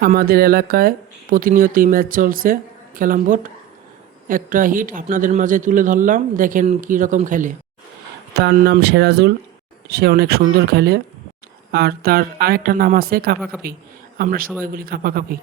আমাদের এলাকায় প্রতিনিয়তই ম্যাচ চলছে ক্যারাম বোর্ড। একটা হিট আপনাদের মাঝে তুলে ধরলাম, দেখেন কী রকম খেলে। তার নাম সেরাজুল, সে অনেক সুন্দর খেলে। আর তার আরেকটা নাম আছে কাপাকাপি, আমরা সবাই বলি কাপাকাপি।